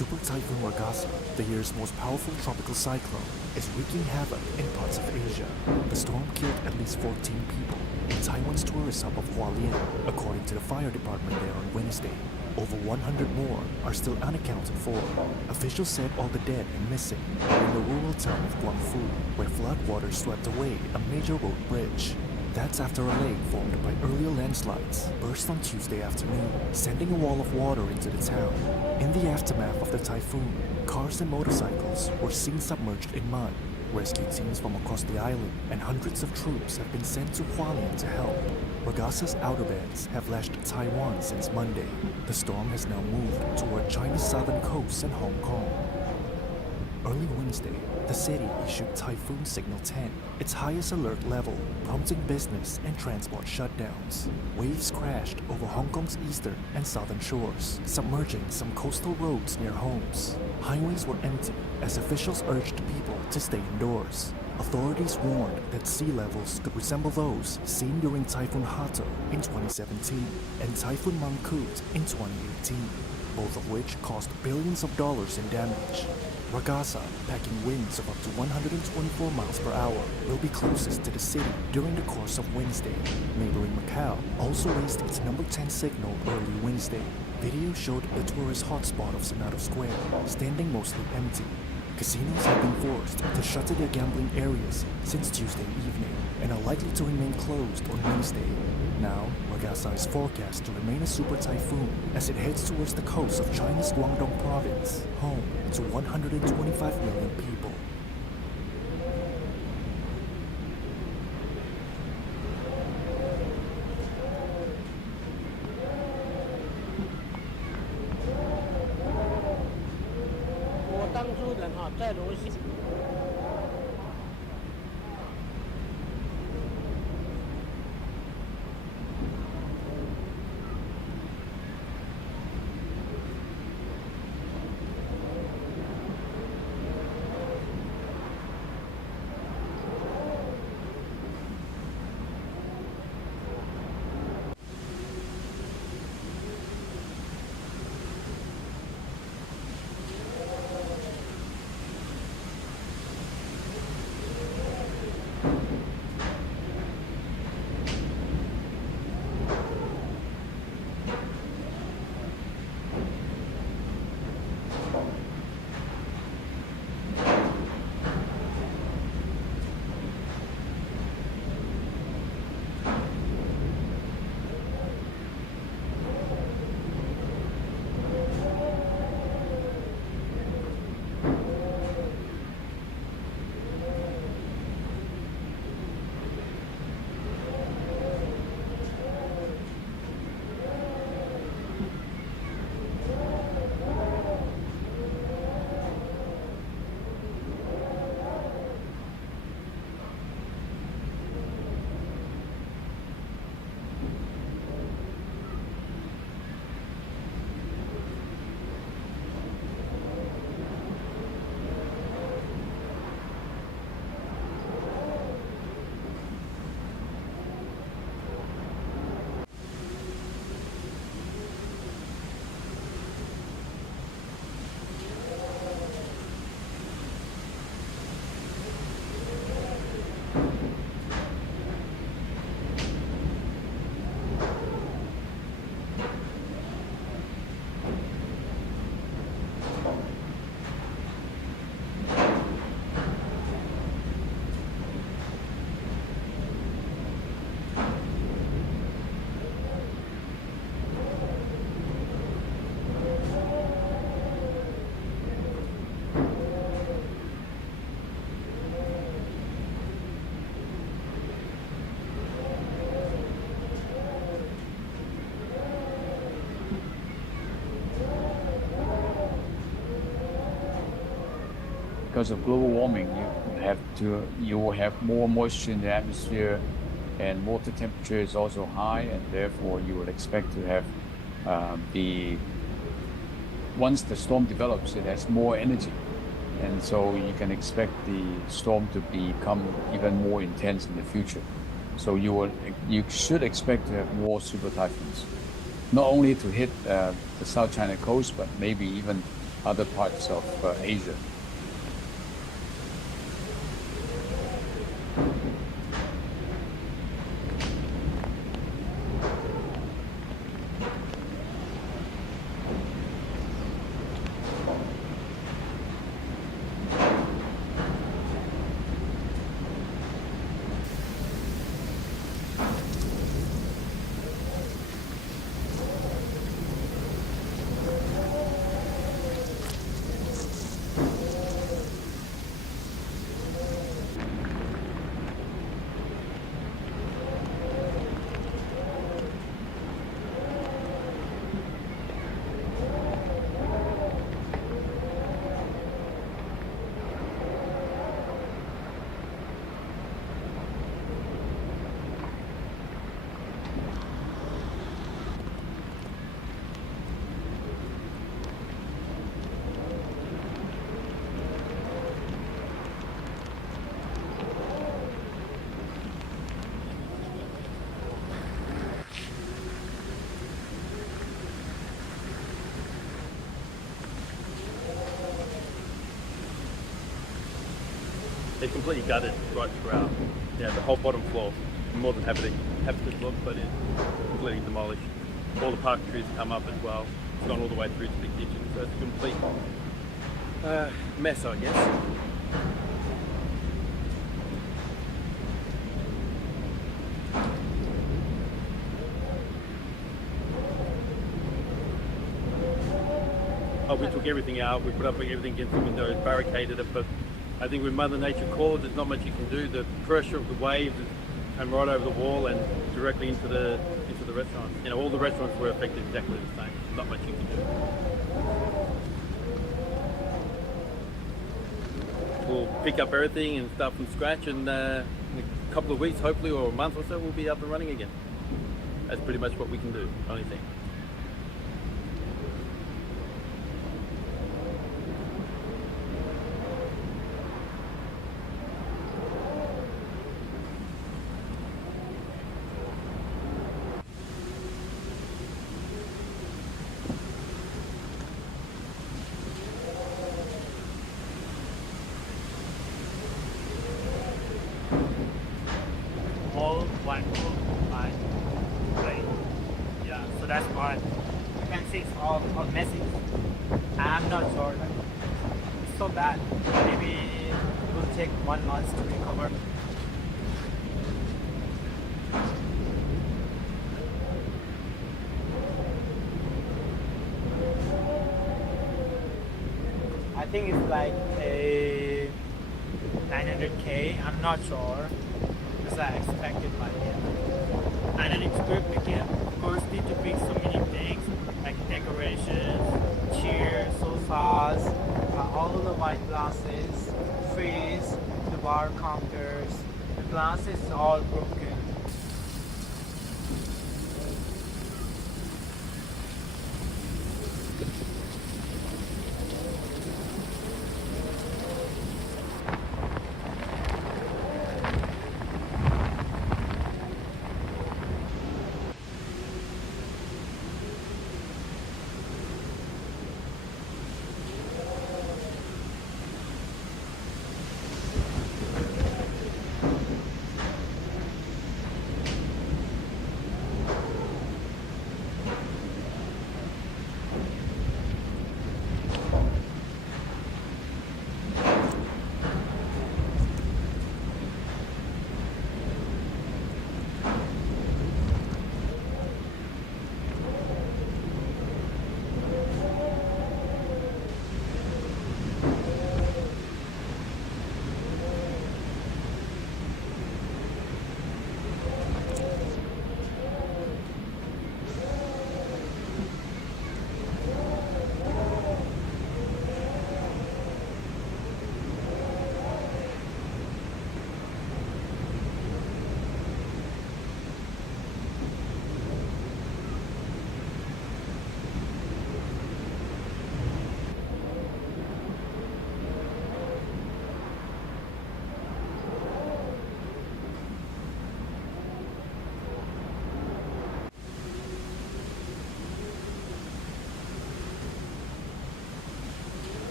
Super Typhoon Ragasa, the year's most powerful tropical cyclone, is wreaking havoc in parts of Asia. The storm killed at least 14 people in Taiwan's tourist hub of Hualien, according to the fire department there on Wednesday. Over 100 more are still unaccounted for. Officials said all the dead and missing are in the rural town of Guangfu, where floodwaters swept away a major road bridge. That's after a lake formed by earlier landslides burst on Tuesday afternoon, sending a wall of water into the town. In the aftermath of the typhoon, cars and motorcycles were seen submerged in mud. Rescue teams from across the island and hundreds of troops have been sent to Hualien to help. Ragasa's outer bands have lashed Taiwan since Monday. The storm has now moved toward China's southern coast and Hong Kong. Early Wednesday, the city issued Typhoon Signal 10, its highest alert level, prompting business and transport shutdowns. Waves crashed over Hong Kong's eastern and southern shores, submerging some coastal roads near homes. Highways were empty as officials urged people to stay indoors. Authorities warned that sea levels could resemble those seen during Typhoon Hato in 2017 and Typhoon Mangkhut in 2018, both of which caused billions of dollars in damage. Ragasa, packing winds of up to 124 miles per hour, will be closest to the city during the course of Wednesday. Neighboring Macau also raised its number 10 signal early Wednesday. Video showed the tourist hotspot of Senado Square standing mostly empty. Casinos have been forced to shutter their gambling areas since Tuesday evening and are likely to remain closed on Wednesday. Now, Ragasa is forecast to remain a super typhoon as it heads towards the coast of China's Guangdong province, home to 125 million people. Because of global warming, you will have more moisture in the atmosphere, and water temperature is also high, and therefore you would expect to have once the storm develops, it has more energy, and so you can expect the storm to become even more intense in the future. So you should expect to have more super typhoons, not only to hit the South China coast, but maybe even other parts of Asia. They're completely gutted right throughout. Yeah, the whole bottom floor. I'm more than happy to look, but it's completely demolished. All the park trees come up as well. It's gone all the way through to the kitchen, so it's a complete mess, I guess. Oh, we took everything out. We put up everything against the windows, barricaded it, but I think when Mother Nature calls, there's not much you can do. The pressure of the waves came right over the wall and directly into the restaurant. You know, all the restaurants were affected exactly the same. Not much you can do. We'll pick up everything and start from scratch, and in a couple of weeks, hopefully, or a month or so, we'll be up and running again. That's pretty much what we can do. Only thing. All white line. Right. Yeah, so that's why you can see it's all messy. I'm not sure. It's so bad. Maybe it will take 1 month to recover. I think it's like a 900K. I'm not sure. As I expected by him. And then it's good again. Of course, need to fix so many things like decorations, chairs, sofas, all the white glasses, trees, the bar counters. The glass is all broken.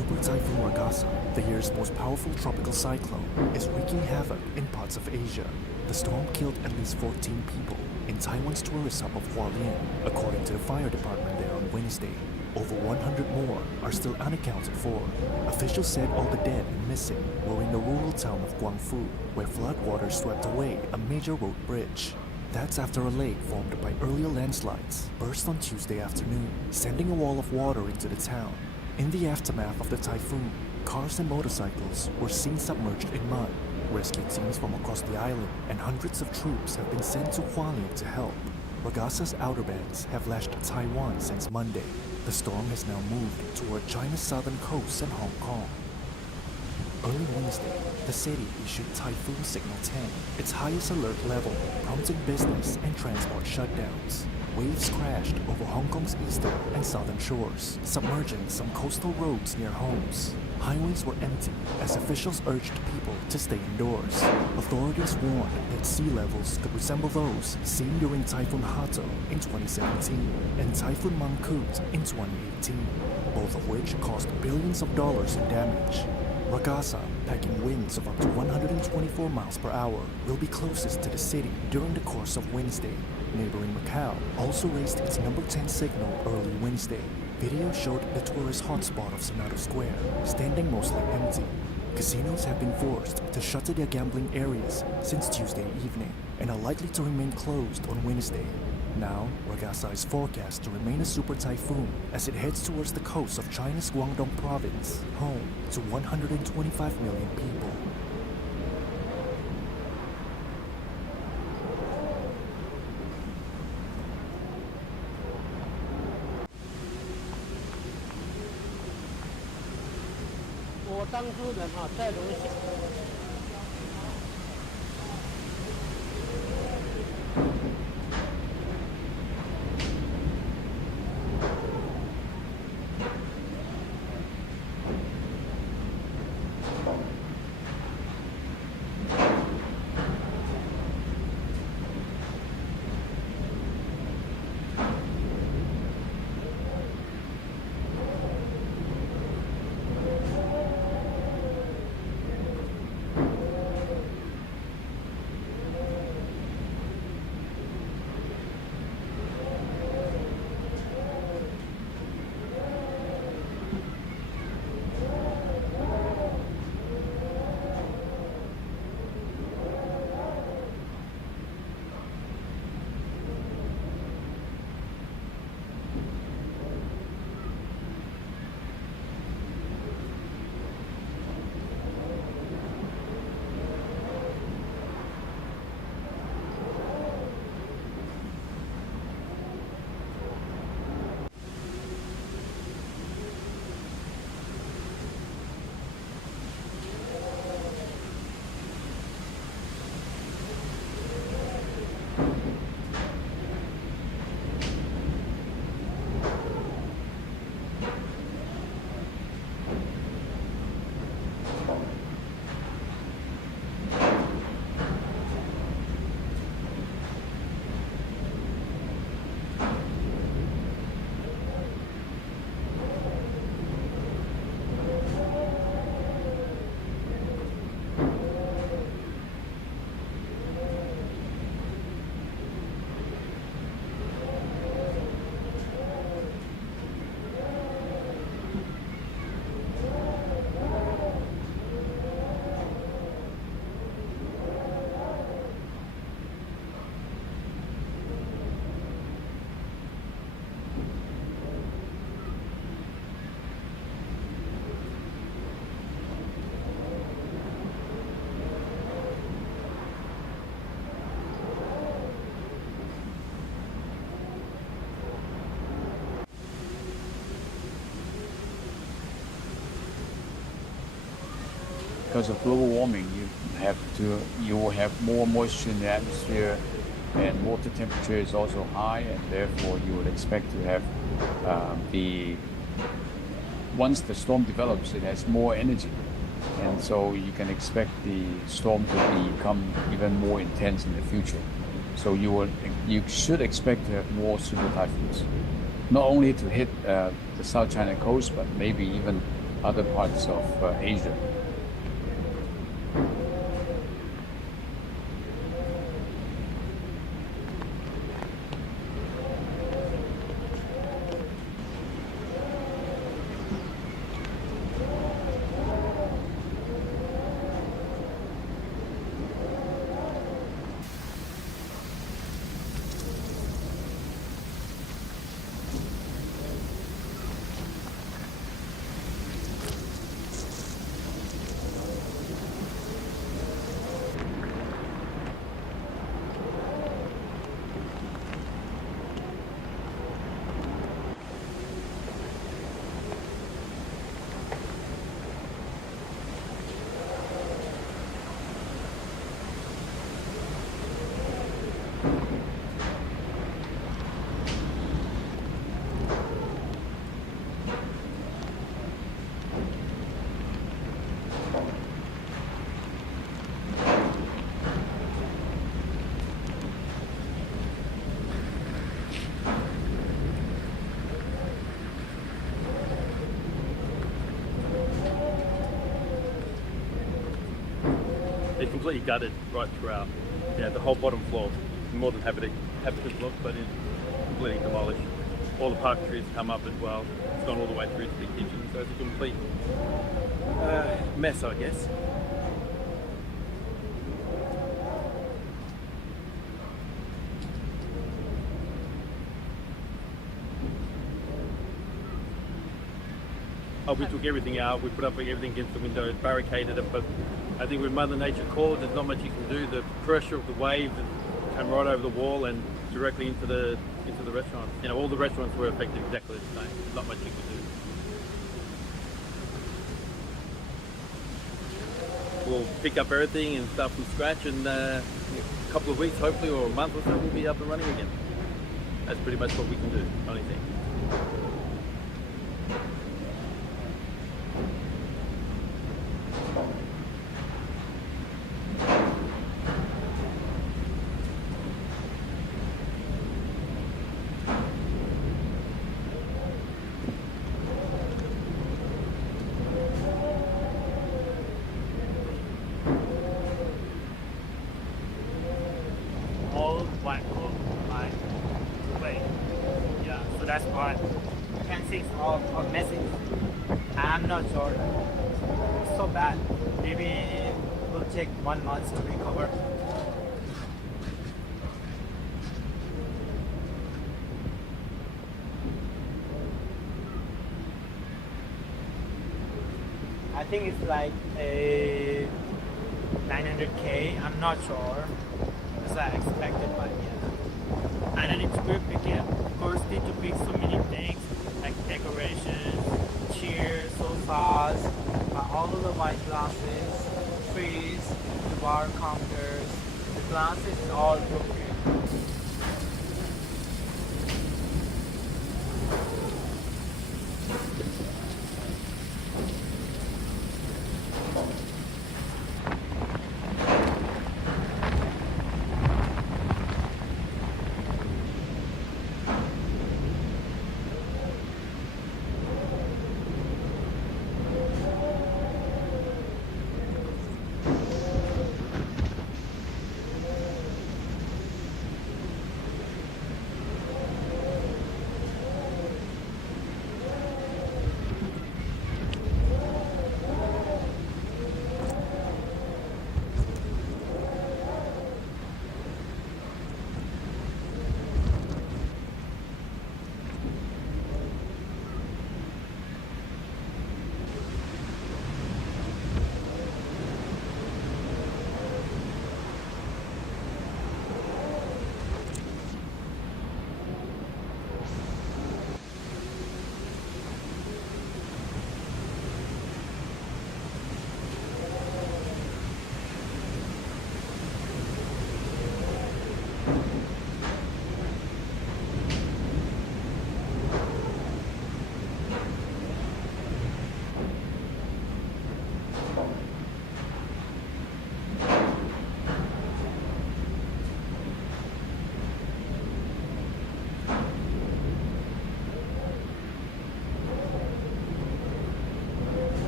Super Typhoon Ragasa, the year's most powerful tropical cyclone, is wreaking havoc in parts of Asia. The storm killed at least 14 people in Taiwan's tourist hub of Hualien, according to the fire department there on Wednesday. Over 100 more are still unaccounted for. Officials said all the dead and missing were in the rural town of Guangfu, where floodwaters swept away a major road bridge. That's after a lake formed by earlier landslides burst on Tuesday afternoon, sending a wall of water into the town. In the aftermath of the typhoon, cars and motorcycles were seen submerged in mud. Rescue teams from across the island and hundreds of troops have been sent to Hualien to help. Ragasa's outer bands have lashed Taiwan since Monday. The storm has now moved toward China's southern coast and Hong Kong. Early Wednesday, the city issued Typhoon Signal 10, its highest alert level, prompting business and transport shutdowns. Waves crashed over Hong Kong's eastern and southern shores, submerging some coastal roads near homes. Highways were empty as officials urged people to stay indoors. Authorities warned that sea levels could resemble those seen during Typhoon Hato in 2017 and Typhoon Mangkhut in 2018, both of which caused billions of dollars in damage. Ragasa, packing winds of up to 124 miles per hour, will be closest to the city during the course of Wednesday. Neighboring Macau also raised its number 10 signal early Wednesday. Video showed the tourist hotspot of Senator Square, standing mostly empty. Casinos have been forced to shutter their gambling areas since Tuesday evening and are likely to remain closed on Wednesday. Now, Ragasa is forecast to remain a super typhoon as it heads towards the coast of China's Guangdong province, home to 125 million people. Because of global warming, you will have more moisture in the atmosphere, and water temperature is also high, and therefore you would expect to have once the storm develops, it has more energy, and so you can expect the storm to become even more intense in the future. So you should expect to have more super typhoons, not only to hit the South China coast, but maybe even other parts of Asia. It's completely gutted right throughout. Yeah, the whole bottom floor. I'm more than happy to look, but it's completely demolished. All the park trees come up as well. It's gone all the way through to the kitchen, so it's a complete mess, I guess. We took everything out, we put up everything against the windows, barricaded it, but I think when Mother Nature calls, there's not much you can do. The pressure of the waves came right over the wall and directly into the restaurant. You know, all the restaurants were affected exactly the same. There's not much you can do. We'll pick up everything and start from scratch, and a couple of weeks, hopefully, or a month or so, we'll be up and running again. That's pretty much what we can do, only thing. All white coat, like wait, yeah. So that's what you can see of message. I'm not sure. It's so bad. Maybe it will take 1 month to recover. I think it's like a 900K. I'm not sure. As I expected, but yeah. And then it's good again. Of course, need to fix so many things like decorations, chairs, sofas, all of the white glasses, trees, the bar counters. The glasses is all broken.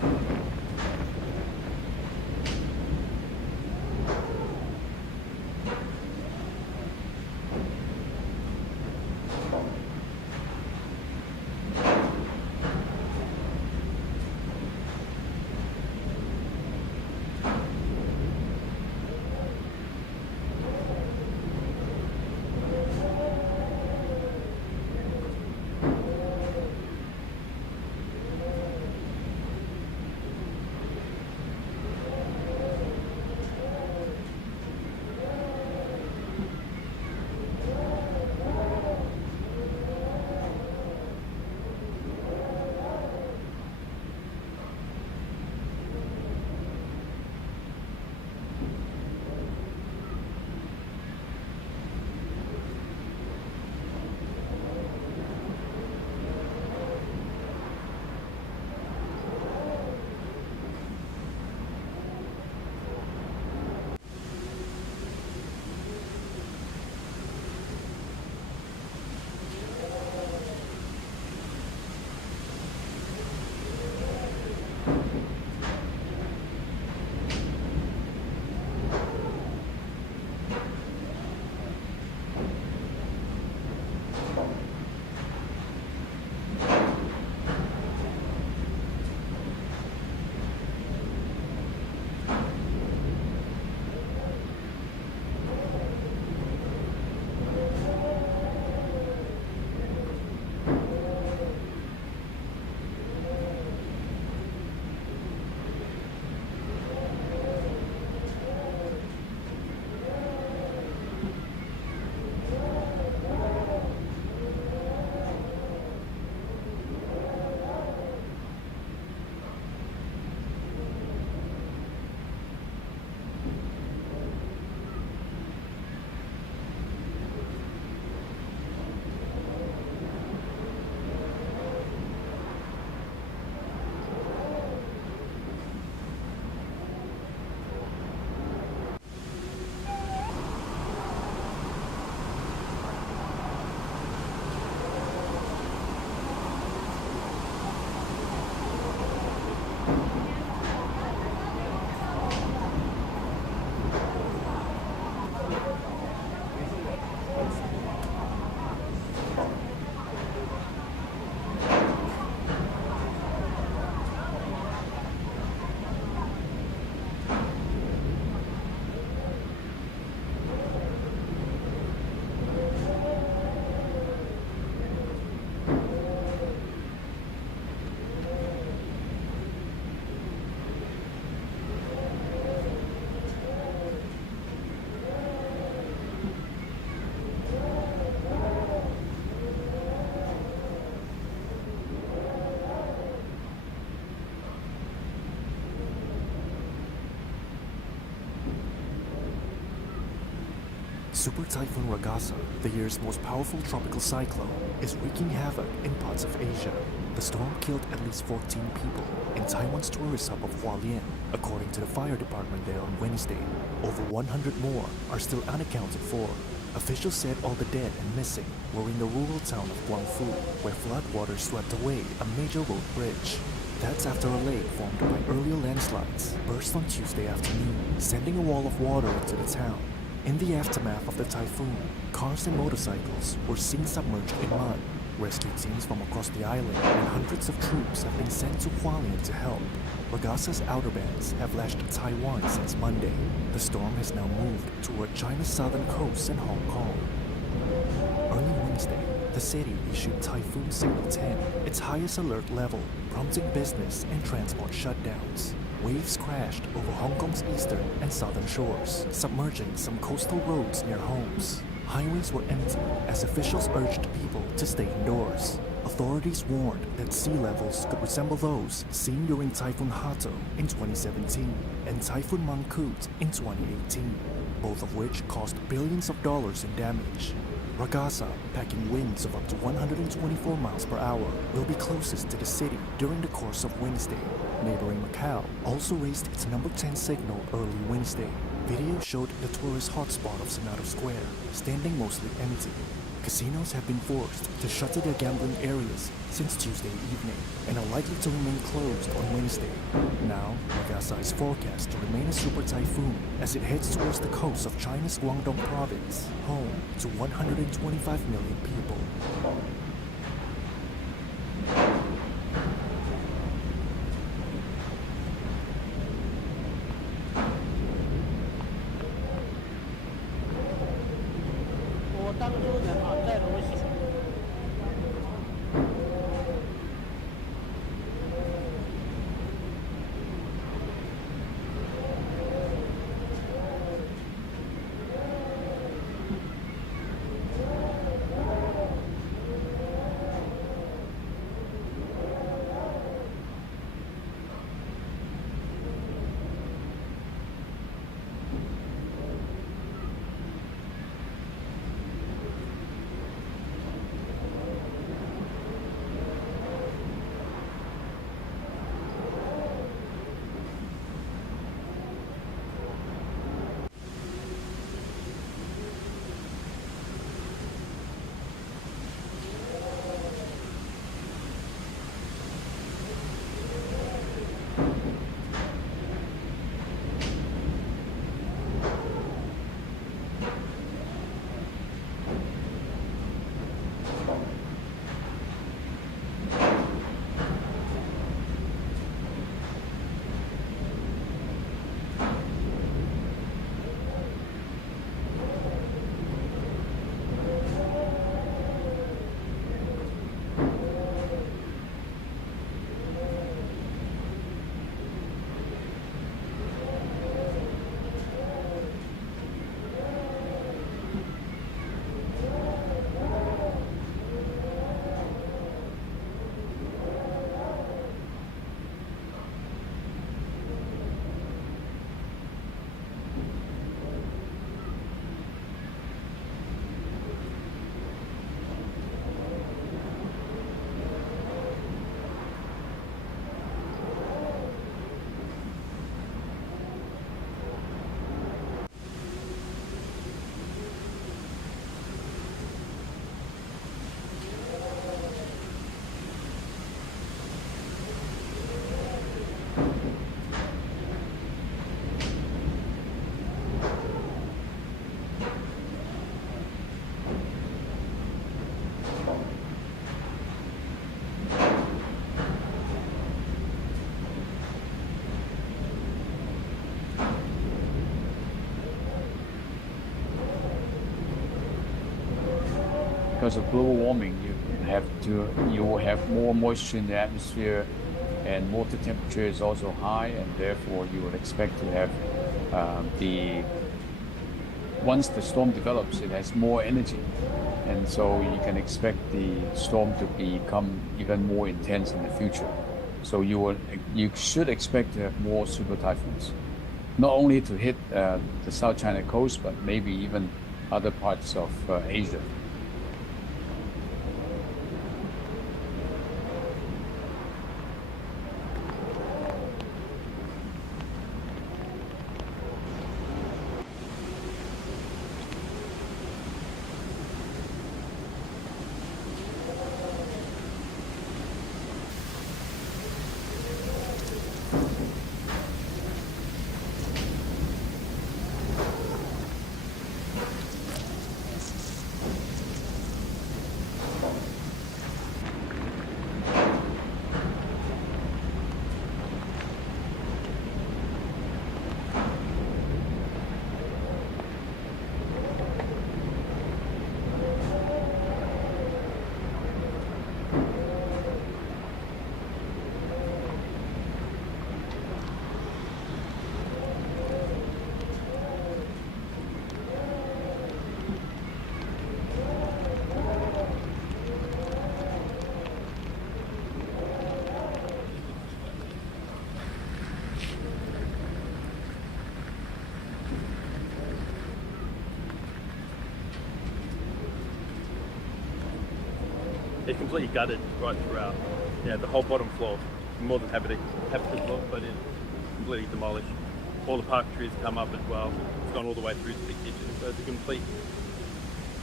Super Typhoon Ragasa, the year's most powerful tropical cyclone, is wreaking havoc in parts of Asia. The storm killed at least 14 people in Taiwan's tourist hub of Hualien, according to the fire department there on Wednesday. Over 100 more are still unaccounted for. Officials said all the dead and missing were in the rural town of Guangfu, where floodwaters swept away a major road bridge. That's after a lake formed by earlier landslides burst on Tuesday afternoon, sending a wall of water into the town. In the aftermath of the typhoon, cars and motorcycles were seen submerged in mud. Rescue teams from across the island and hundreds of troops have been sent to Hualien to help. Ragasa's outer bands have lashed Taiwan since Monday. The storm has now moved toward China's southern coast and Hong Kong. Early Wednesday, the city issued Typhoon Signal 10, its highest alert level, prompting business and transport shutdowns. Waves crashed over Hong Kong's eastern and southern shores, submerging some coastal roads near homes. Highways were empty as officials urged people to stay indoors. Authorities warned that sea levels could resemble those seen during Typhoon Hato in 2017 and Typhoon Mangkhut in 2018, both of which caused billions of dollars in damage. Ragasa, packing winds of up to 124 miles per hour, will be closest to the city during the course of Wednesday. Neighboring Macau also raised its number 10 signal early Wednesday. Video showed the tourist hotspot of Senator Square, standing mostly empty. Casinos have been forced to shutter their gambling areas since Tuesday evening and are likely to remain closed on Wednesday. Now, Ragasa is forecast to remain a super typhoon as it heads towards the coast of China's Guangdong province, home to 125 million people. Because of global warming, you will have more moisture in the atmosphere, and water temperature is also high, and therefore you would expect to have once the storm develops, it has more energy, and so you can expect the storm to become even more intense in the future. So you should expect to have more super typhoons, not only to hit the South China coast, but maybe even other parts of Asia. It's completely gutted right throughout. Yeah, the whole bottom floor. I'm more than happy to look, but it's completely demolished. All the park trees come up as well. It's gone all the way through to the kitchen, so it's a complete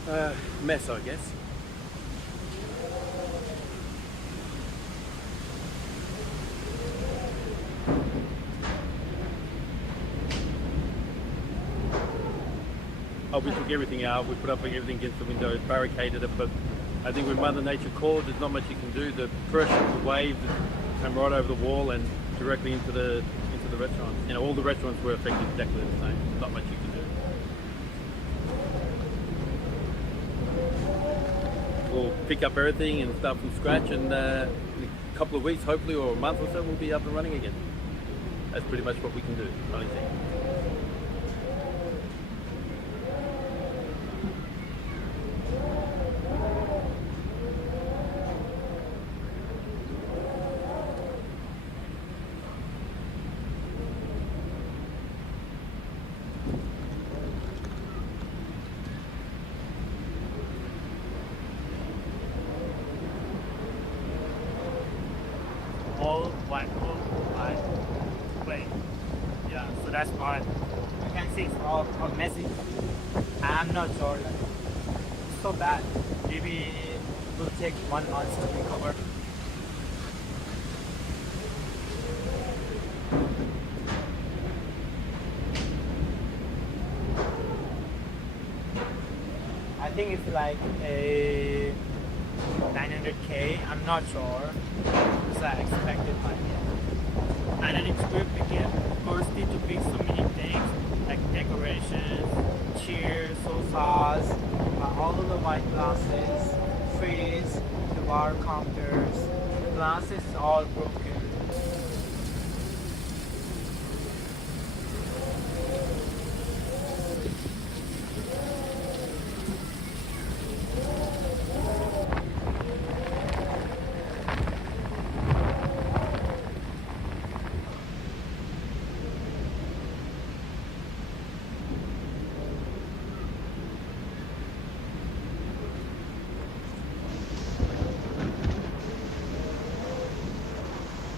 Mess, I guess. We took everything out, we put up everything against the windows, barricaded it, but I think when Mother Nature calls, there's not much you can do. The pressure of the waves came right over the wall and directly into the restaurants. You know, all the restaurants were affected exactly the same. Not much you can do. We'll pick up everything and start from scratch, and in a couple of weeks, hopefully, or a month or so, we'll be up and running again. That's pretty much what we can do, I think. All white, wait. Yeah, so that's part. You can see it's all messy. I'm not sure. Like, it's so bad. Maybe it will take 1 month to recover. I think it's like a 900K. I'm not sure. Because I expected by the analytics group again. Of course, need to fix so many things like decorations, chairs, sofas, all of the white glasses, trees, the bar counters. The glass is all broken.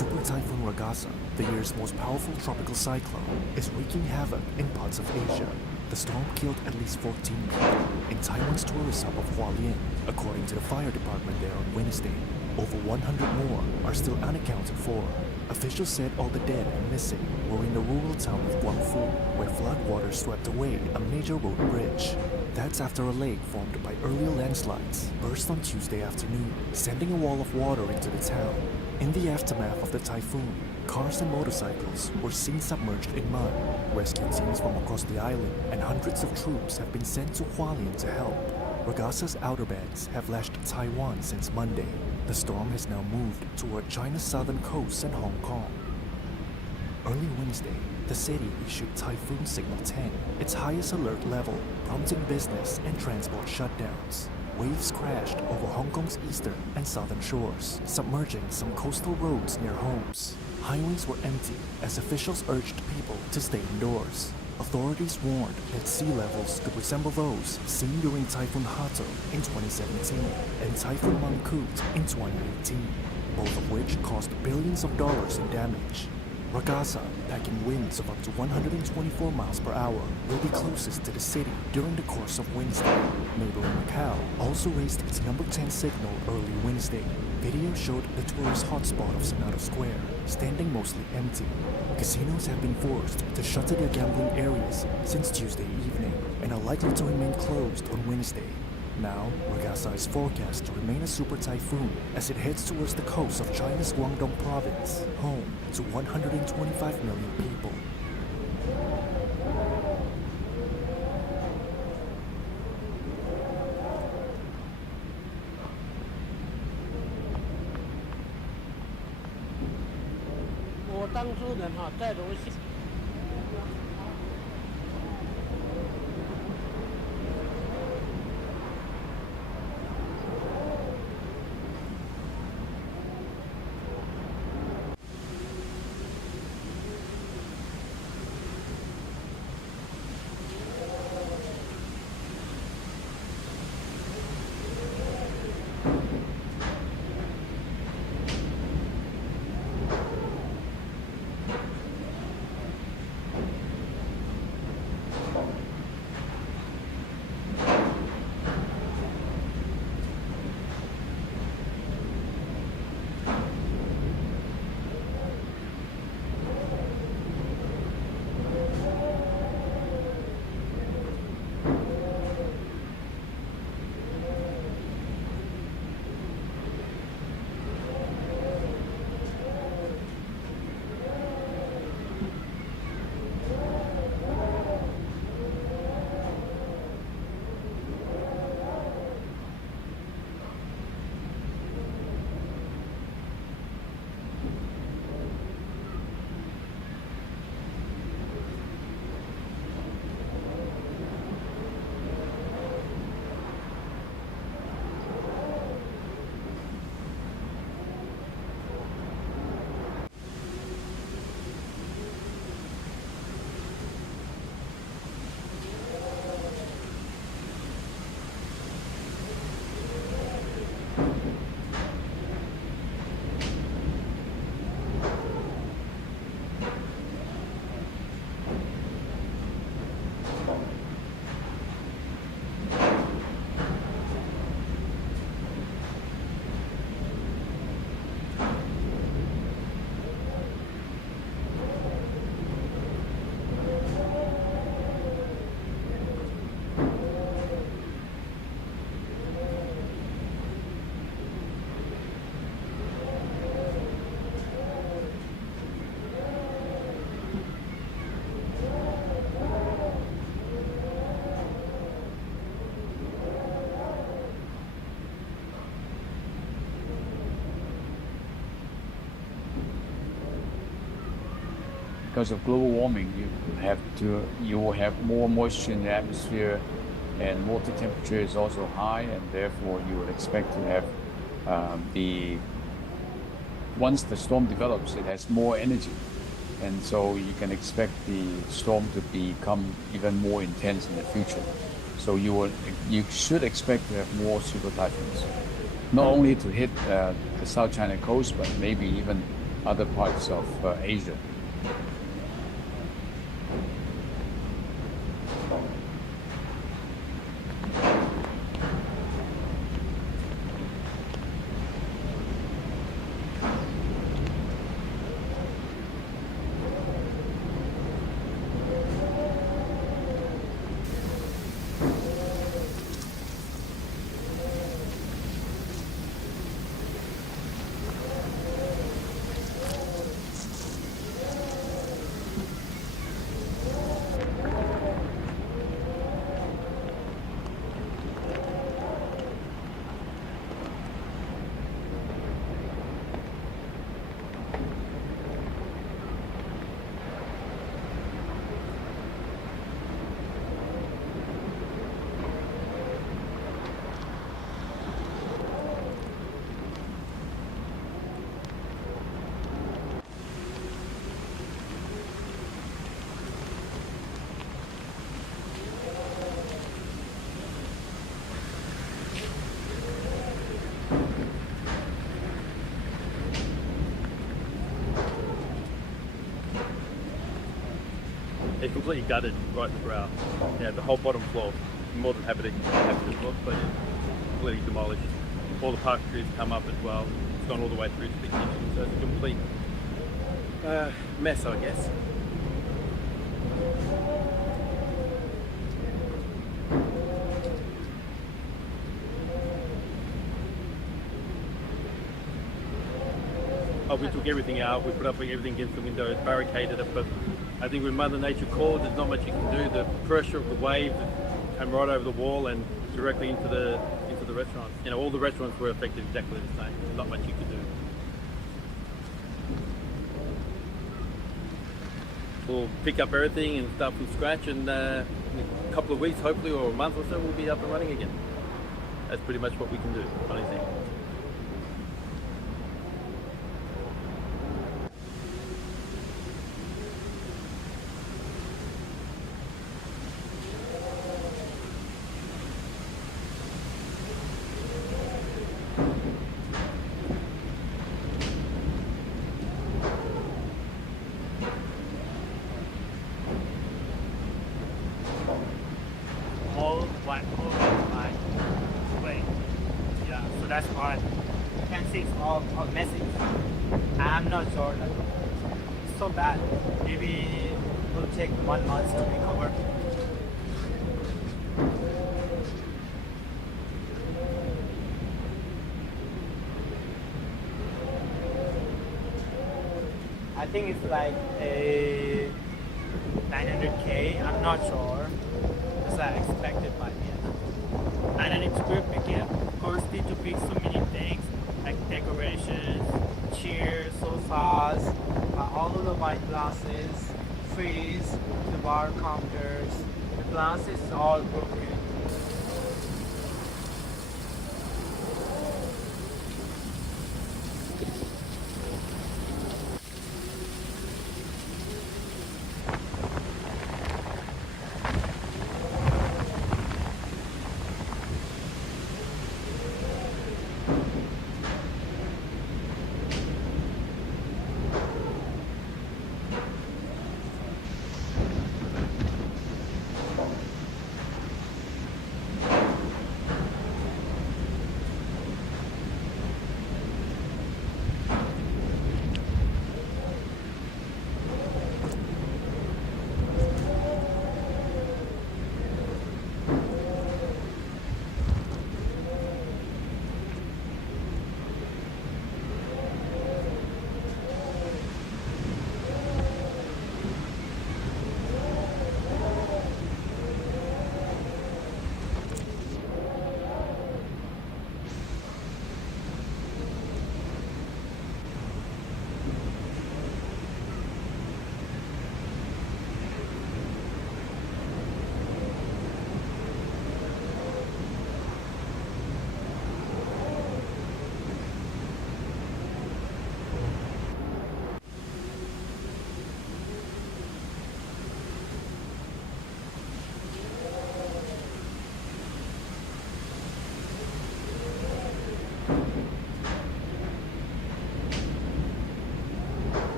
Super Typhoon Ragasa, the year's most powerful tropical cyclone, is wreaking havoc in parts of Asia. The storm killed at least 14 people in Taiwan's tourist hub of Hualien, according to the fire department there on Wednesday. Over 100 more are still unaccounted for. Officials said all the dead and missing were in the rural town of Guangfu, where floodwaters swept away a major road bridge. That's after a lake formed by earlier landslides burst on Tuesday afternoon, sending a wall of water into the town. In the aftermath of the typhoon, cars and motorcycles were seen submerged in mud. Rescue teams from across the island and hundreds of troops have been sent to Hualien to help. Ragasa's outer bands have lashed Taiwan since Monday. The storm has now moved toward China's southern coast and Hong Kong. Early Wednesday, the city issued Typhoon Signal 10, its highest alert level, prompting business and transport shutdowns. Waves crashed over Hong Kong's eastern and southern shores, submerging some coastal roads near homes. Highways were empty as officials urged people to stay indoors. Authorities warned that sea levels could resemble those seen during Typhoon Hato in 2017 and Typhoon Mangkhut in 2018, both of which caused billions of dollars in damage. Ragasa, packing winds of up to 124 miles per hour, will be closest to the city during the course of Wednesday. Neighboring Macau also raised its number 10 signal early Wednesday. Video showed the tourist hotspot of Senado Square, standing mostly empty. Casinos have been forced to shutter their gambling areas since Tuesday evening and are likely to remain closed on Wednesday. Now, Ragasa is forecast to remain a super typhoon as it heads towards the coast of China's Guangdong province, home to 125 million people. Because of global warming, you will have more moisture in the atmosphere, and water temperature is also high, and therefore you would expect to have once the storm develops, it has more energy, and so you can expect the storm to become even more intense in the future. So you should expect to have more super typhoons, not only to hit the South China coast, but maybe even other parts of Asia. It's completely gutted right throughout. Yeah, the whole bottom floor. I'm more than happy to look, but it's completely demolished. All the parquetries come up as well. It's gone all the way through to the kitchen, so it's a complete mess, I guess. We took everything out, we put up everything against the windows, barricaded it, but I think when Mother Nature calls, there's not much you can do. The pressure of the wave came right over the wall and directly into the restaurants. You know, all the restaurants were affected exactly the same. There's not much you could do. We'll pick up everything and start from scratch, and in a couple of weeks, hopefully, or a month or so, we'll be up and running again. That's pretty much what we can do on anything. That's why you can see it's all messy. I'm not sure. Like, it's so bad. Maybe it will take 1 month to recover. I think it's like a 900K. I'm not sure. It's like expected by me. And then it's group again. Of course, need to fix so many things like decorations, chairs, sofas, all of the wine glasses, freeze, the bar counters. The glass is all broken.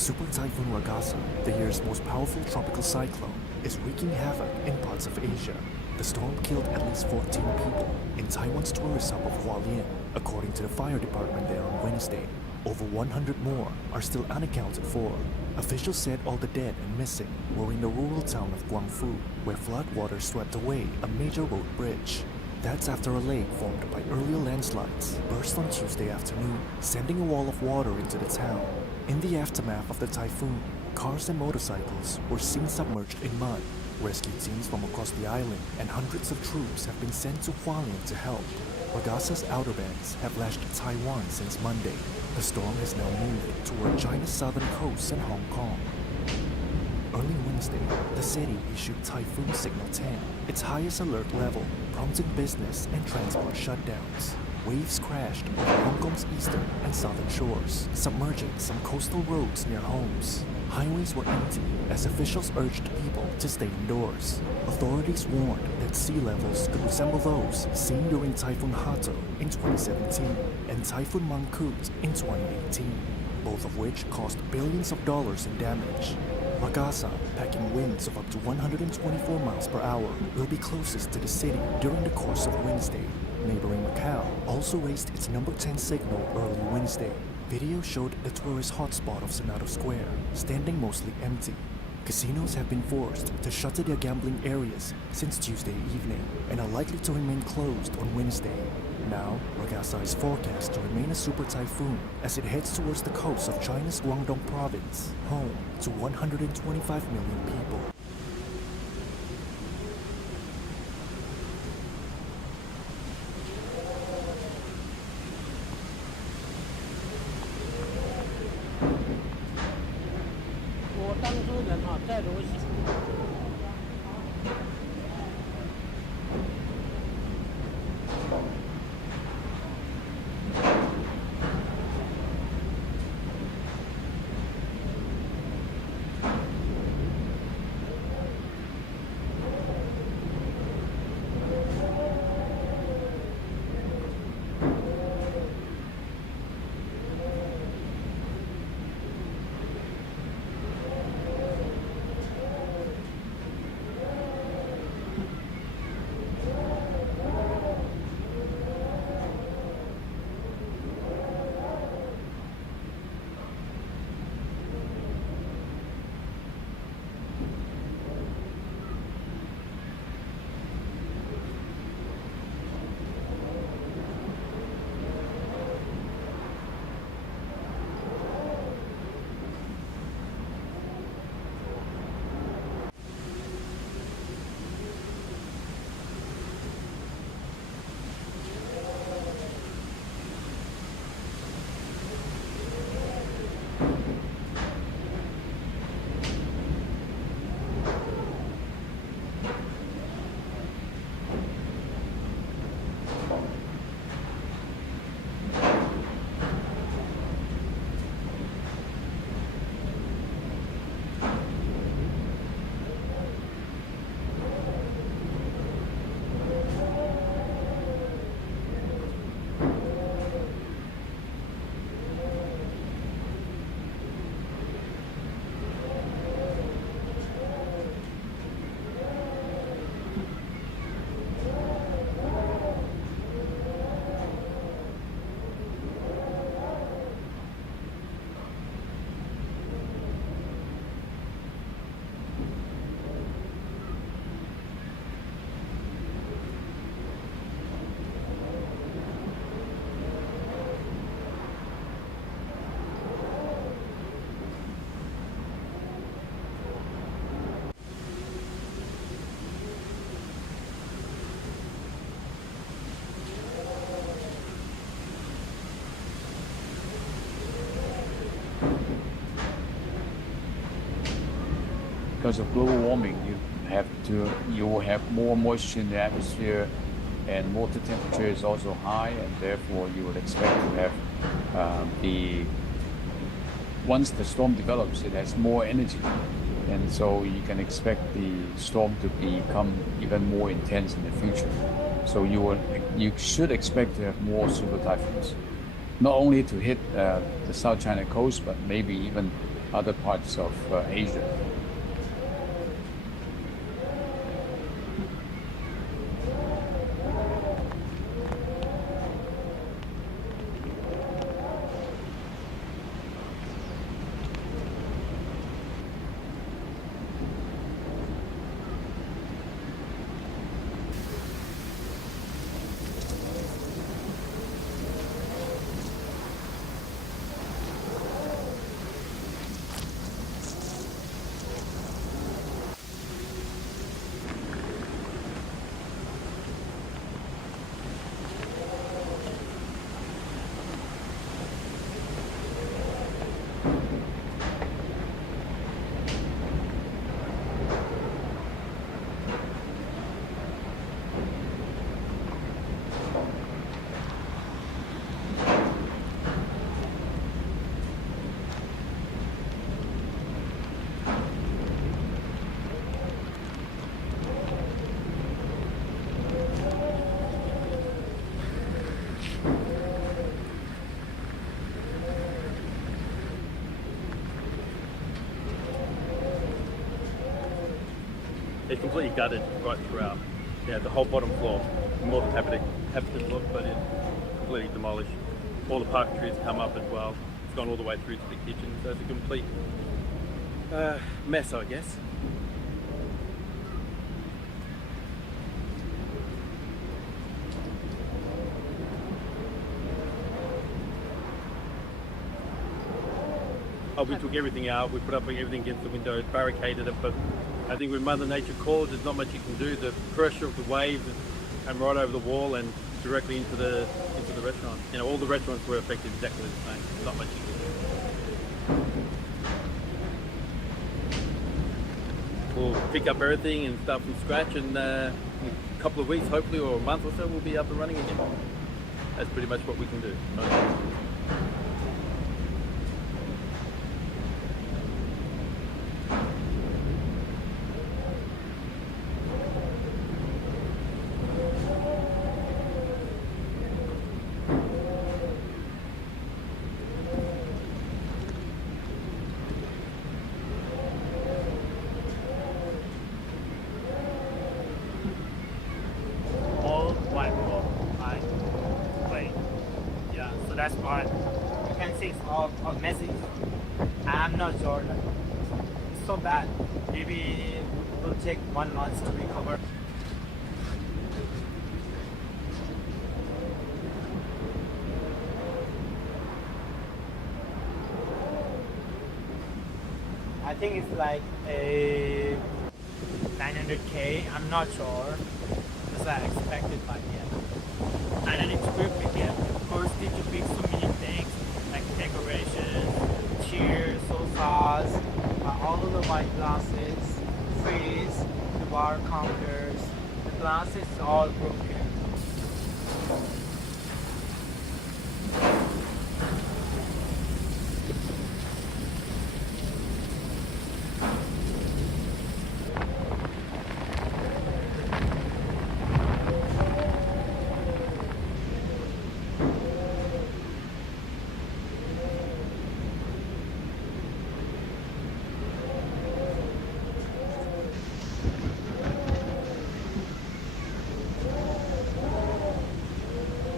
Super Typhoon Ragasa, the year's most powerful tropical cyclone, is wreaking havoc in parts of Asia. The storm killed at least 14 people in Taiwan's tourist hub of Hualien, according to the fire department there on Wednesday. Over 100 more are still unaccounted for. Officials said all the dead and missing were in the rural town of Guangfu, where floodwater swept away a major road bridge. That's after a lake formed by earlier landslides burst on Tuesday afternoon, sending a wall of water into the town. In the aftermath of the typhoon, cars and motorcycles were seen submerged in mud. Rescue teams from across the island and hundreds of troops have been sent to Hualien to help. Ragasa's outer bands have lashed Taiwan since Monday. The storm has now moved toward China's southern coast and Hong Kong. Early Wednesday, the city issued Typhoon Signal 10, its highest alert level, prompting business and transport shutdowns. Waves crashed over Hong Kong's eastern and southern shores, submerging some coastal roads near homes. Highways were empty as officials urged people to stay indoors. Authorities warned that sea levels could resemble those seen during Typhoon Hato in 2017 and Typhoon Mangkhut in 2018, both of which caused billions of dollars in damage. Ragasa, packing winds of up to 124 miles per hour, will be closest to the city during the course of Wednesday. Neighboring Macau also raised its number 10 signal early Wednesday. Video showed the tourist hotspot of Senado Square, standing mostly empty. Casinos have been forced to shutter their gambling areas since Tuesday evening and are likely to remain closed on Wednesday. Now, Ragasa is forecast to remain a super typhoon as it heads towards the coast of China's Guangdong province, home to 125 million people. Because of global warming, you will have more moisture in the atmosphere, and water temperature is also high, and therefore you would expect to have once the storm develops, it has more energy, and so you can expect the storm to become even more intense in the future. So you should expect to have more super typhoons, not only to hit the South China coast, but maybe even other parts of Asia. It's completely gutted right throughout. Yeah, the whole bottom floor. I'm more than happy to have to look, but it's completely demolished. All the park trees come up as well. It's gone all the way through to the kitchen, so it's a complete mess, I guess. We took everything out, we put up everything against the windows, barricaded it, but I think when Mother Nature calls, there's not much you can do. The pressure of the waves came right over the wall and directly into the restaurant. You know, all the restaurants were affected exactly the same. There's not much you can do. We'll pick up everything and start from scratch, and in a couple of weeks, hopefully, or a month or so, we'll be up and running again. That's pretty much what we can do. That's why you can see it's all messy. I'm not sure. It's so bad. Maybe it will take 1 month to recover. I think it's like a 900K. I'm not sure. Because I expected by the end. And it's good again. Of course, need to fix so many things like decorations, chairs, sofas, all of the white glasses, fridge, the bar counters. The glass is all broken.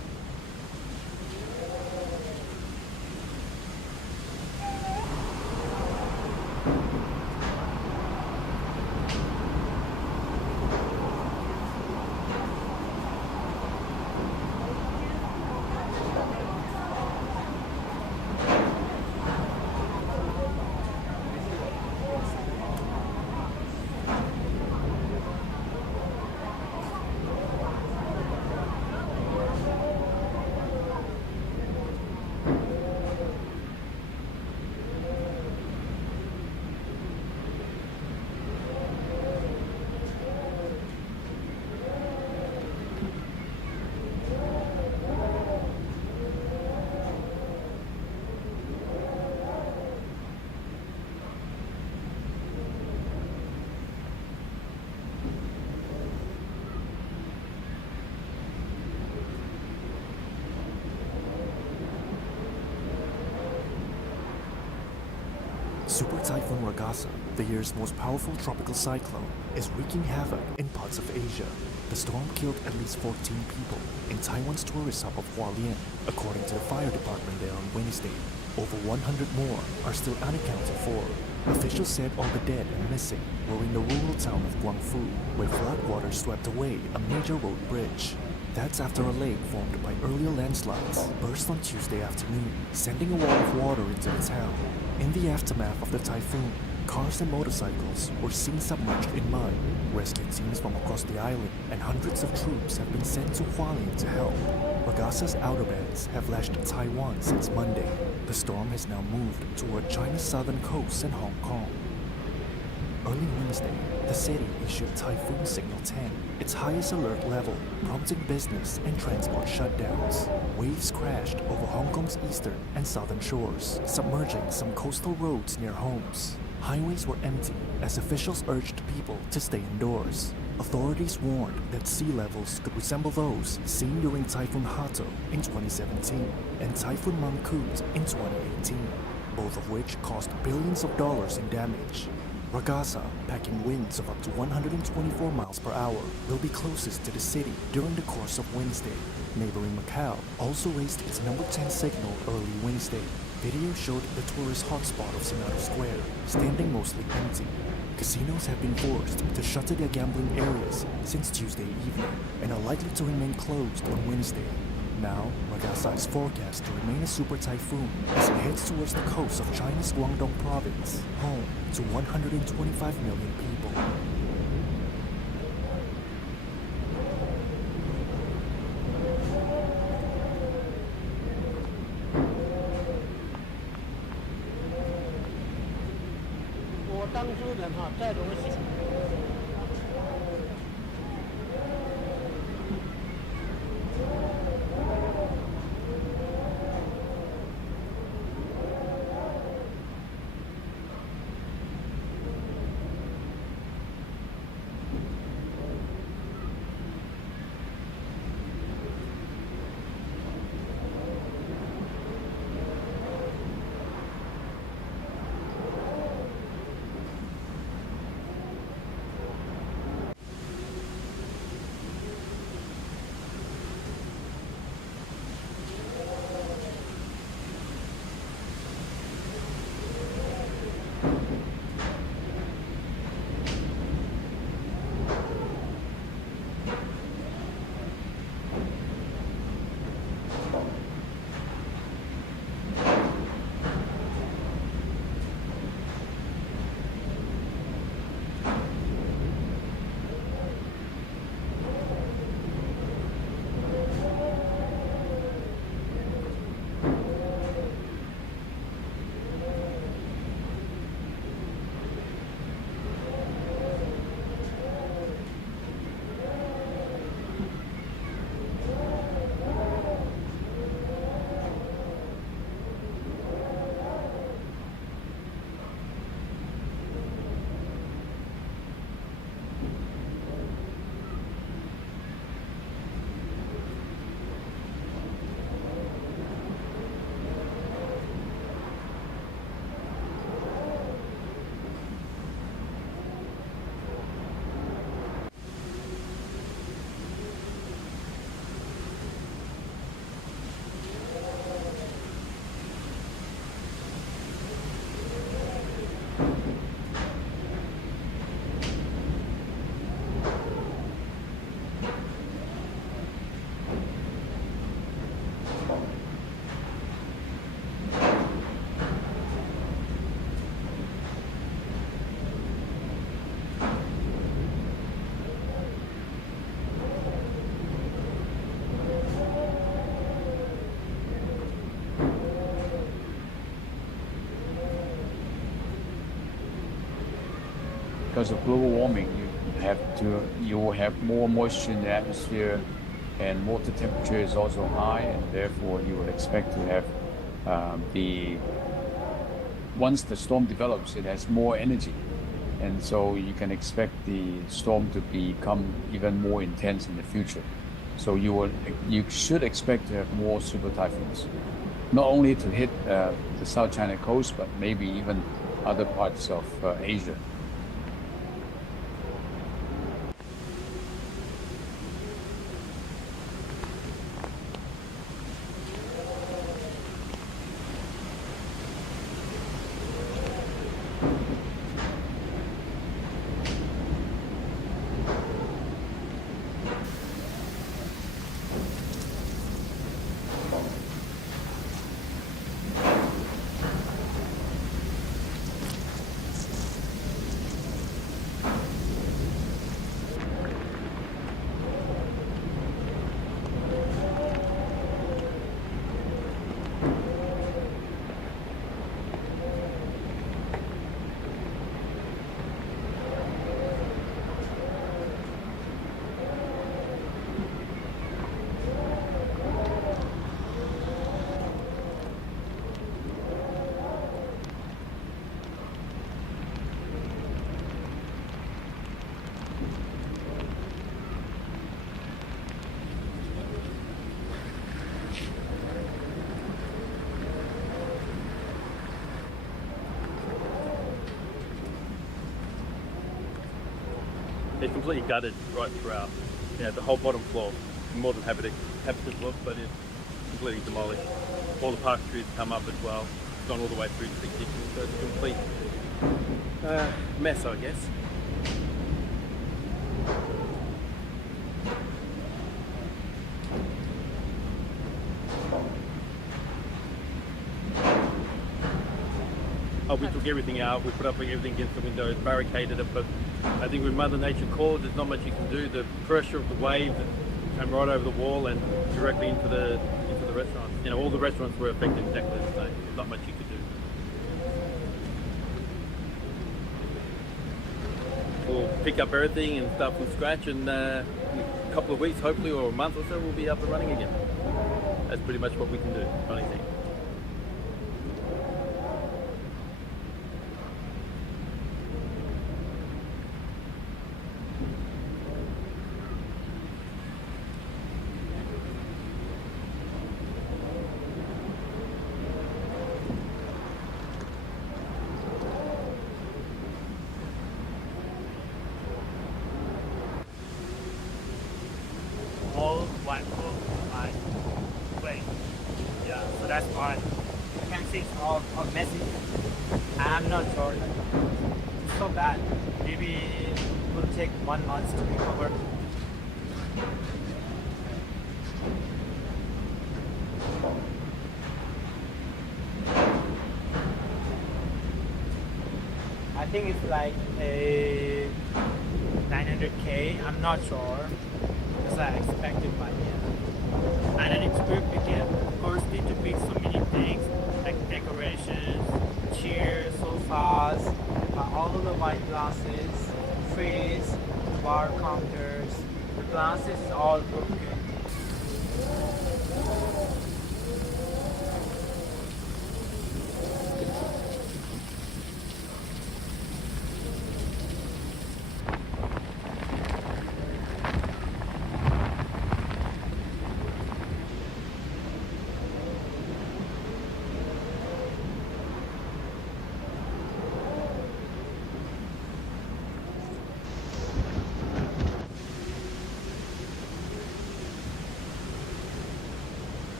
Super Typhoon Ragasa, the year's most powerful tropical cyclone, is wreaking havoc in parts of Asia. The storm killed at least 14 people in Taiwan's tourist hub of Hualien, according to the fire department there on Wednesday. Over 100 more are still unaccounted for. Officials said all the dead and missing were in the rural town of Guangfu, where floodwater swept away a major road bridge. That's after a lake formed by earlier landslides burst on Tuesday afternoon, sending a wall of water into the town. In the aftermath of the typhoon, cars and motorcycles were seen submerged in mud. Rescue teams from across the island and hundreds of troops have been sent to Hualien to help. Ragasa's outer bands have lashed Taiwan since Monday. The storm has now moved toward China's southern coast and Hong Kong. Early Wednesday, the city issued Typhoon Signal 10, its highest alert level, prompting business and transport shutdowns. Waves crashed over Hong Kong's eastern and southern shores, submerging some coastal roads near homes. Highways were empty as officials urged people to stay indoors. Authorities warned that sea levels could resemble those seen during Typhoon Hato in 2017 and Typhoon Mangkhut in 2018, both of which caused billions of dollars in damage. Ragasa, packing winds of up to 124 miles per hour, will be closest to the city during the course of Wednesday. Neighboring Macau also raised its number 10 signal early Wednesday. Video showed the tourist hotspot of Senator Square, standing mostly empty. Casinos have been forced to shutter their gambling areas since Tuesday evening and are likely to remain closed on Wednesday. Now, Ragasa is forecast to remain a super typhoon as it heads towards the coast of China's Guangdong province, home to 125 million people. Because of global warming, you will have more moisture in the atmosphere, and water temperature is also high, and therefore you would expect to have once the storm develops, it has more energy, and so you can expect the storm to become even more intense in the future. So you should expect to have more super typhoons, not only to hit the South China coast, but maybe even other parts of Asia. It's completely gutted right throughout. Yeah, the whole bottom floor. More than happy to look, but it's completely demolished. All the park trees come up as well. It's gone all the way through to the kitchen, so it's a complete mess, I guess. We took everything out, we put up everything against the windows, barricaded it, but I think when Mother Nature calls, there's not much you can do. The pressure of the wave came right over the wall and directly into the restaurant. You know, all the restaurants were affected exactly the same. There's not much you could do. We'll pick up everything and start from scratch, and in a couple of weeks, hopefully, or a month or so, we'll be up and running again. That's pretty much what we can do, not anything. All white clothes like wait. Yeah, so that's why I can see it's all messy. I'm not sure. It's so bad. Maybe it will take 1 month to recover. I think it's like a 900K. I'm not sure. As I expected by the end. And then it's group again. Of course, need to fix so many things like decorations, chairs, sofas, all of the white glasses, fridge, bar counters. The glasses is all broken.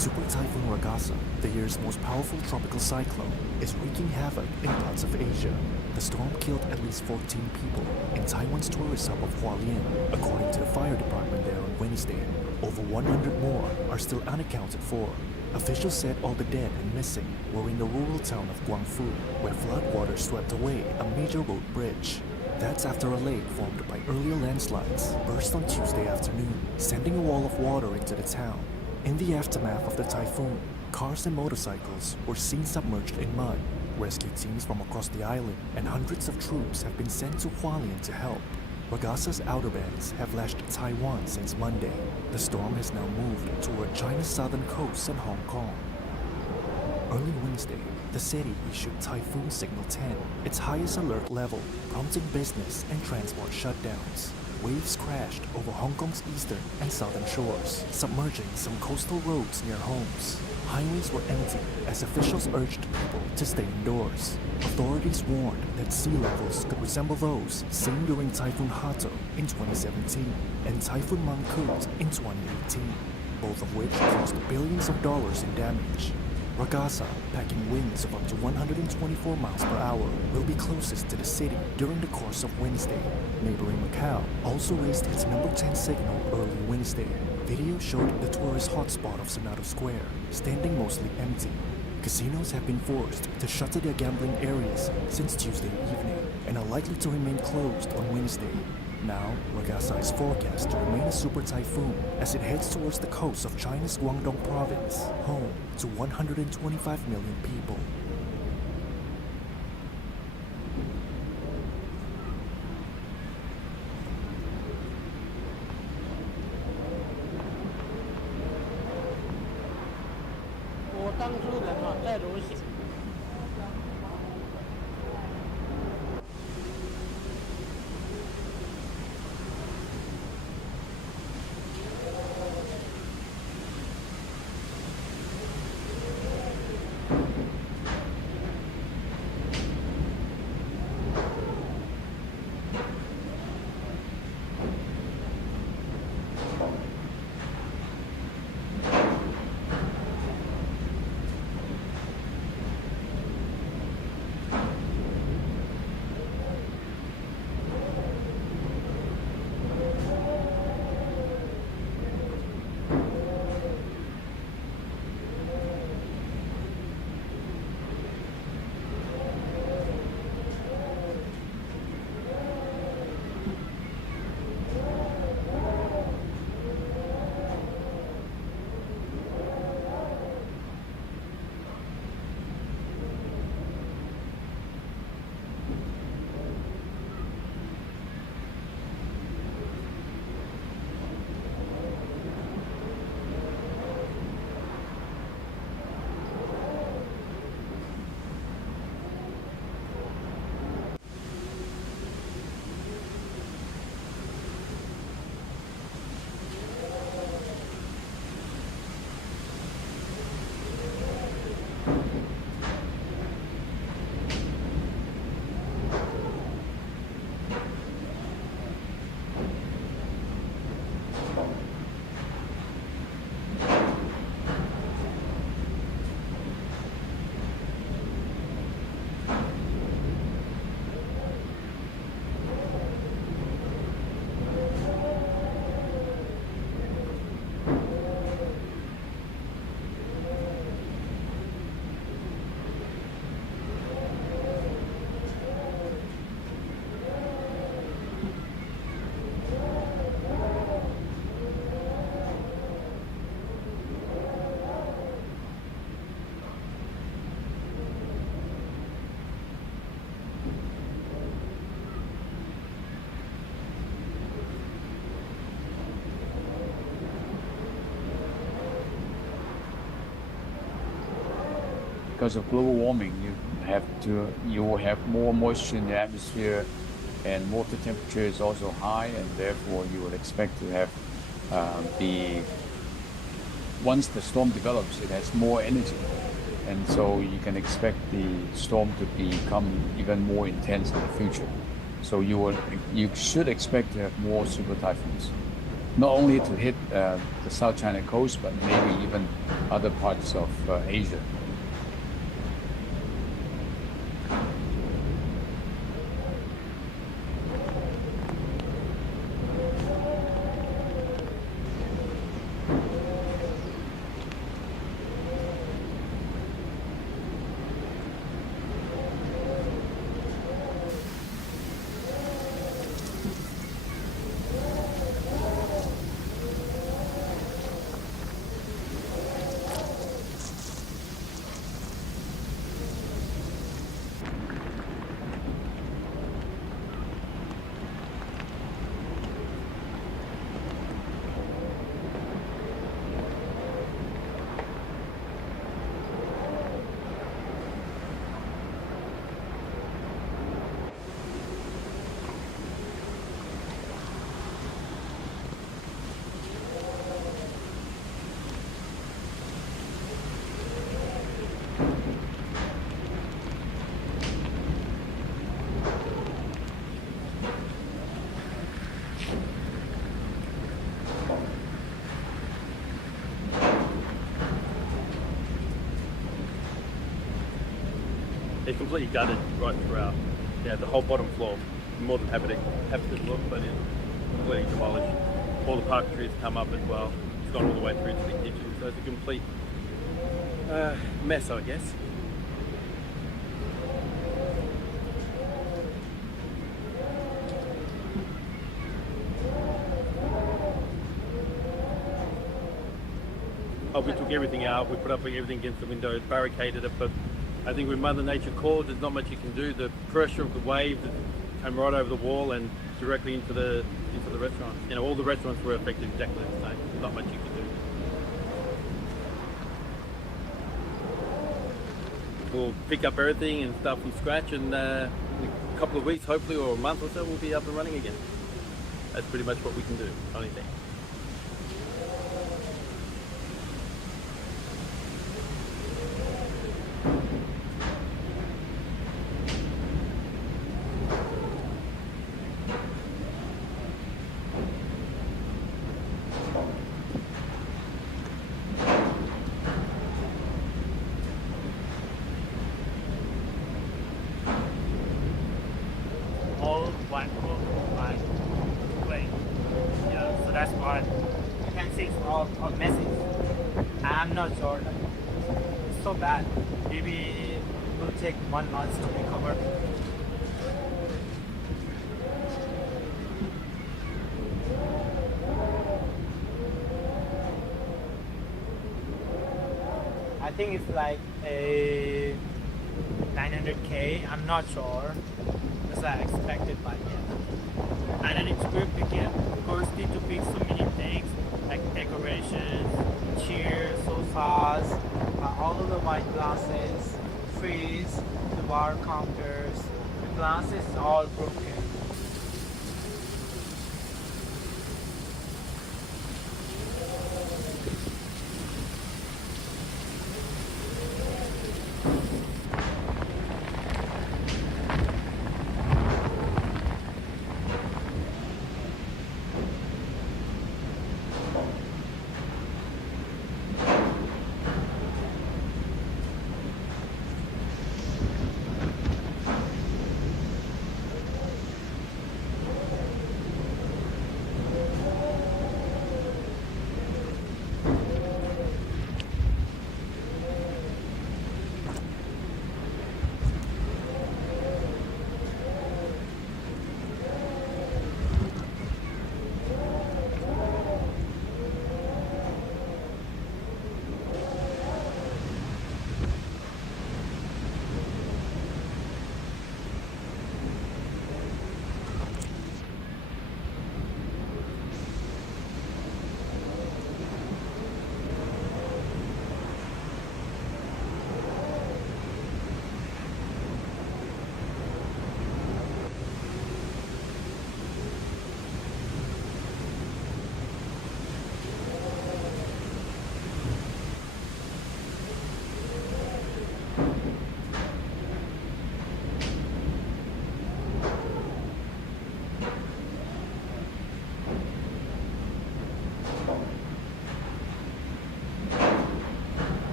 Super Typhoon Ragasa, the year's most powerful tropical cyclone, is wreaking havoc in parts of Asia. The storm killed at least 14 people in Taiwan's tourist hub of Hualien, according to the fire department there on Wednesday. Over 100 more are still unaccounted for. Officials said all the dead and missing were in the rural town of Guangfu, where floodwater swept away a major road bridge. That's after a lake formed by earlier landslides burst on Tuesday afternoon, sending a wall of water into the town. In the aftermath of the typhoon, cars and motorcycles were seen submerged in mud. Rescue teams from across the island and hundreds of troops have been sent to Hualien to help. Ragasa's outer bands have lashed Taiwan since Monday. The storm has now moved toward China's southern coast and Hong Kong. Early Wednesday, the city issued Typhoon Signal 10, its highest alert level, prompting business and transport shutdowns. Waves crashed over Hong Kong's eastern and southern shores, submerging some coastal roads near homes. Highways were empty as officials urged people to stay indoors. Authorities warned that sea levels could resemble those seen during Typhoon Hato in 2017 and Typhoon Mangkhut in 2018, both of which caused billions of dollars in damage. Ragasa, packing winds of up to 124 miles per hour, will be closest to the city during the course of Wednesday. Neighboring Macau also raised its number 10 signal early Wednesday. Video showed the tourist hotspot of Senado Square, standing mostly empty. Casinos have been forced to shutter their gambling areas since Tuesday evening and are likely to remain closed on Wednesday. Now, Ragasa is forecast to remain a super typhoon as it heads towards the coast of China's Guangdong province, home to 125 million people. Because of global warming, you will have more moisture in the atmosphere, and water temperature is also high, and therefore you would expect to have once the storm develops, it has more energy, and so you can expect the storm to become even more intense in the future. So you should expect to have more super typhoons. not only to hit the South China coast, but maybe even other parts of Asia. It's completely gutted right throughout. Yeah, the whole bottom floor. I'm more than happy to look, but it's completely demolished. All the park trees come up as well. It's gone all the way through to the kitchen, so it's a complete mess, I guess. Oh, we took everything out. We put up everything against the windows, barricaded it, but I think when Mother Nature calls, there's not much you can do. The pressure of the wave came right over the wall and directly into the restaurants. You know, all the restaurants were affected exactly the same. Not much you could do. We'll pick up everything and start from scratch, and in a couple of weeks, hopefully, or a month or so, we'll be up and running again. That's pretty much what we can do. Only thing. All white room, like gray. Yeah, so that's why you can see it's all messy. I'm not sure. Like, it's so bad. Maybe it will take 1 month to recover. I think it's like a 900K. I'm not sure. As I expected, but yeah. And then it's good again. Of course, need to fix so many things like decorations, chairs, sofas, all of the white glasses, trees, the bar counters. The glass is all broken.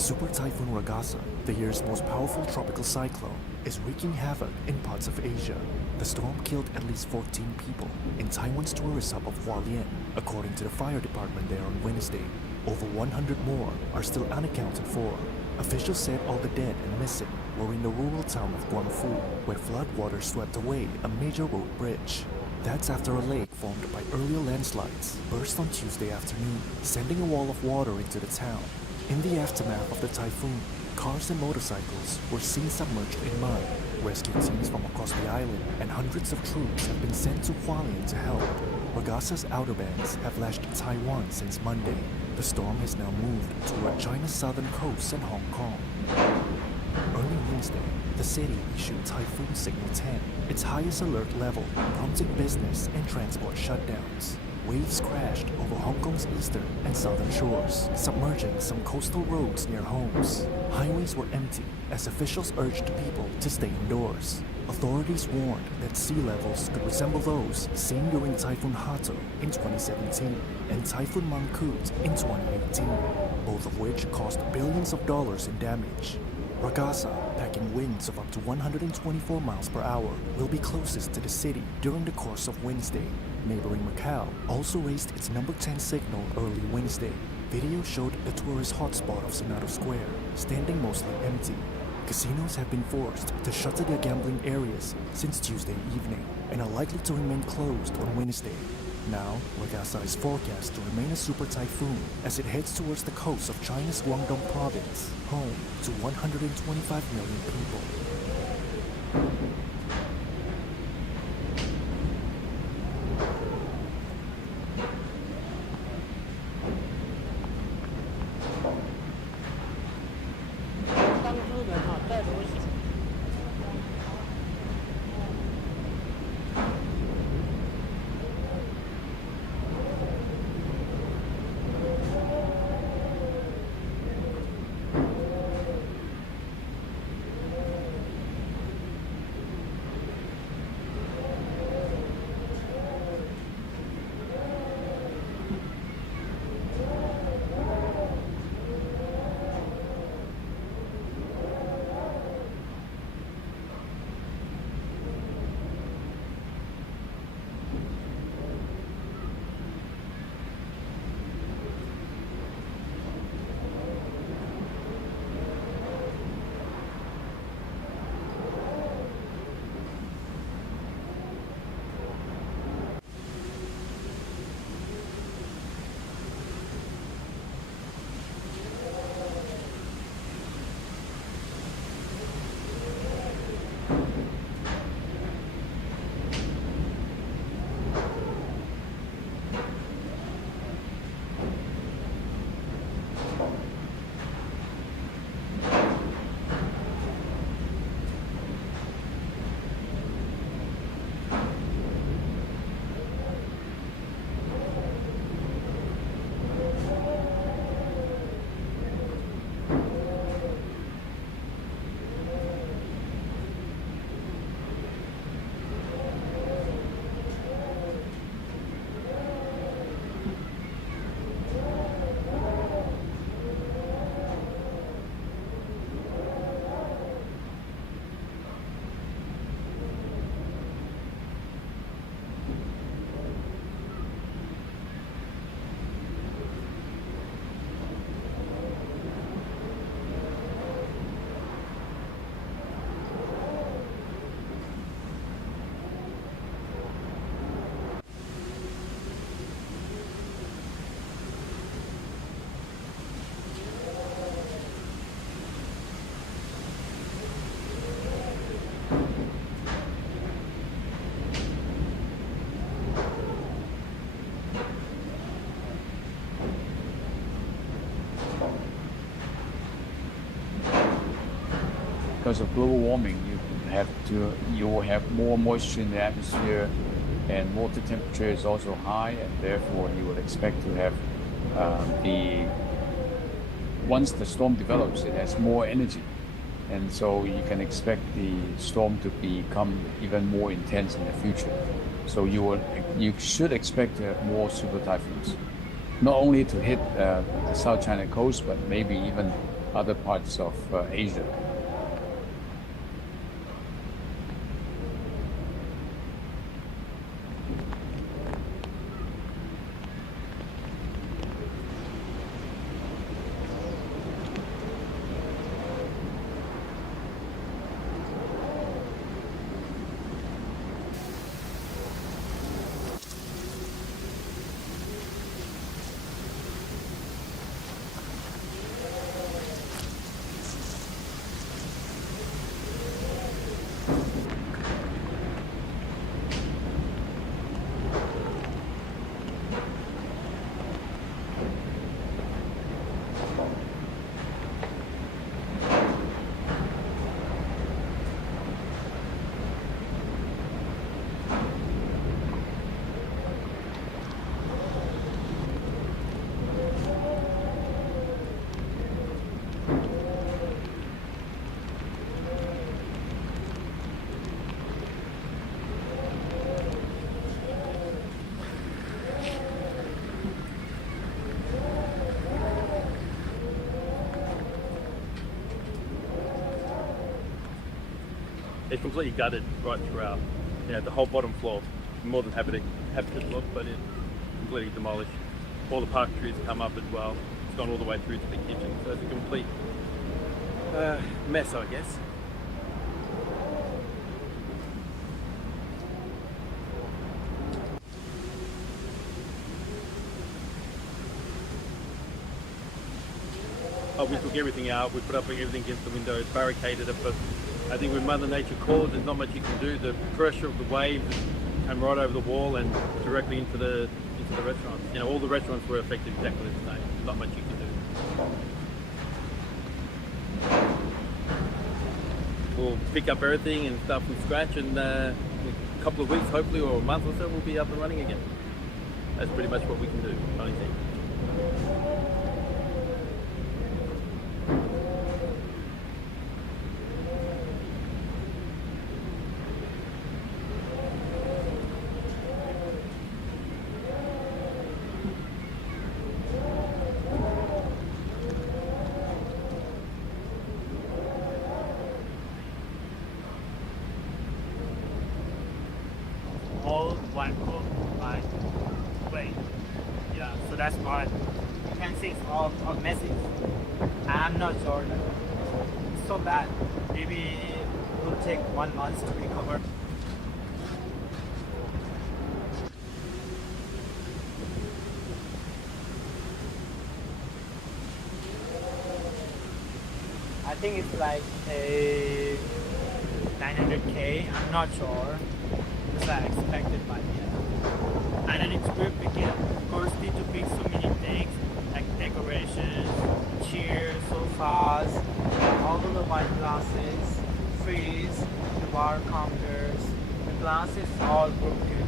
Super Typhoon Ragasa, the year's most powerful tropical cyclone, is wreaking havoc in parts of Asia. The storm killed at least 14 people in Taiwan's tourist hub of Hualien, according to the fire department there on Wednesday. Over 100 more are still unaccounted for. Officials said all the dead and missing were in the rural town of Guangfu, where floodwater swept away a major road bridge. That's after a lake formed by earlier landslides burst on Tuesday afternoon, sending a wall of water into the town. In the aftermath of the typhoon, cars and motorcycles were seen submerged in mud. Rescue teams from across the island and hundreds of troops have been sent to Hualien to help. Ragasa's outer bands have lashed Taiwan since Monday. The storm has now moved toward China's southern coast and Hong Kong. Early Wednesday, the city issued Typhoon Signal 10, its highest alert level, prompting business and transport shutdowns. Waves crashed over Hong Kong's eastern and southern shores, submerging some coastal roads near homes. Highways were empty as officials urged people to stay indoors. Authorities warned that sea levels could resemble those seen during Typhoon Hato in 2017 and Typhoon Mangkhut in 2018, both of which caused billions of dollars in damage. Ragasa, packing winds of up to 124 miles per hour, will be closest to the city during the course of Wednesday. Neighboring Macau also raised its number 10 signal early Wednesday. Video showed the tourist hotspot of Senado Square, standing mostly empty. Casinos have been forced to shutter their gambling areas since Tuesday evening and are likely to remain closed on Wednesday. Now, Ragasa is forecast to remain a super typhoon as it heads towards the coast of China's Guangdong province, home to 125 million people. Because of global warming, you will have more moisture in the atmosphere, and water temperature is also high, and therefore you would expect to have once the storm develops, it has more energy, and so you can expect the storm to become even more intense in the future. So you should expect to have more super typhoons, not only to hit the South China coast, but maybe even other parts of Asia. It's completely gutted right throughout. You know, the whole bottom floor. I'm more than happy to look, but it's completely demolished. All the park trees come up as well. It's gone all the way through to the kitchen, so it's a complete mess, I guess. We took everything out, we put up everything against the windows, barricaded it, but I think when Mother Nature calls, there's not much you can do. The pressure of the waves came right over the wall and directly into the restaurants. You know, all the restaurants were affected exactly the same. Not much you can do. We'll pick up everything and start from scratch, and in a couple of weeks, hopefully, or a month or so, we'll be up and running again. That's pretty much what we can do, I think. All one coat by way. Yeah, so that's why you can see it's all messy. I'm not sure. It's so bad. Maybe it will take 1 month to recover. I think it's like a 900K. I'm not sure. Because I expected by the end. And then it's good because of course need to fix so many things like decorations, chairs, sofas, all of the wine glasses, freeze, the bar counters. The glass is all broken.